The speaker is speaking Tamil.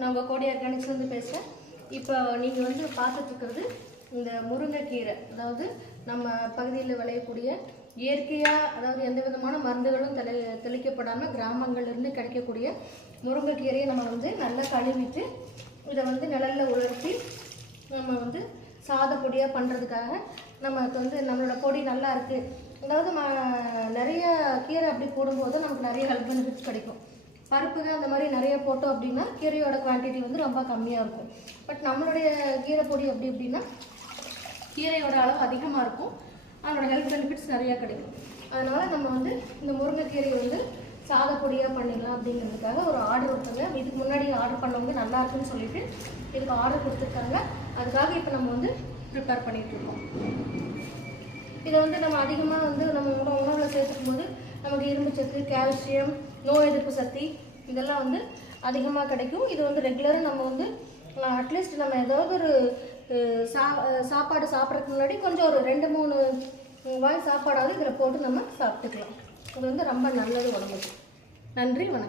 நான் உங்கள் கோடி ஆர்கானிக்ஸ்லேருந்து பேசுகிறேன். இப்போ நீங்கள் வந்து பார்த்துட்ருக்கிறது இந்த முருங்கைக்கீரை. அதாவது நம்ம பகுதியில் விளையக்கூடிய இயற்கையாக, அதாவது எந்த விதமான மருந்துகளும் தெளிக்கப்படாமல் கிராமங்கள்லேருந்து கிடைக்கக்கூடிய முருங்கைக்கீரையை நம்ம வந்து நல்லா கழுவிட்டு இதை வந்து நிழலில் உலர்த்தி நம்ம வந்து சாதப்பொடியாக பண்ணுறதுக்காக நமக்கு வந்து நம்மளோட பொடி நல்லா இருக்குது. அதாவது நிறைய கீரை அப்படி போடும்போது நமக்கு நிறைய ஹெல்த் பெனிஃபிட்ஸ் கிடைக்கும். பருப்புகள் அந்த மாதிரி நிறைய போட்டோம் அப்படின்னா கீரையோட குவான்டிட்டி வந்து ரொம்ப கம்மியாக இருக்கும். பட் நம்மளுடைய கீரை பொடி அப்படி அப்படின்னா கீரையோட அளவு அதிகமாக இருக்கும், அதனோட ஹெல்த் பெனிஃபிட்ஸ் நிறையா கிடைக்கும். அதனால் நம்ம வந்து இந்த முருங்கைக்கீரையை வந்து சாதப்பொடியாக பண்ணிடலாம் அப்படிங்கிறதுக்காக ஒரு ஆர்டர் கொடுத்தாங்க. இதுக்கு முன்னாடி ஆர்டர் பண்ணவங்க நல்லா இருக்குன்னு சொல்லிட்டு இதுக்கு ஆர்டர் கொடுத்துருக்காங்க. அதுக்காக இப்போ நம்ம வந்து ப்ரிப்பேர் பண்ணிகிட்ருக்கோம். இதை வந்து நம்ம அதிகமாக வந்து நம்ம உணவில் சேர்த்துக்கும் போது நமக்கு இரும்பு சத்து, கால்சியம், நோய் எதிர்ப்பு சக்தி இதெல்லாம் வந்து அதிகமாக கிடைக்கும். இது வந்து ரெகுலராக நம்ம வந்து அட்லீஸ்ட் நம்ம ஏதாவது ஒரு சாப்பாடு சாப்பிட்றதுக்கு முன்னாடி கொஞ்சம் ஒரு 2-3 வாய் சாப்பாடாவது இதில் போட்டு நம்ம சாப்பிட்டுக்கலாம். இது வந்து ரொம்ப நல்லது உடம்புக்கு. நன்றி, வணக்கம்.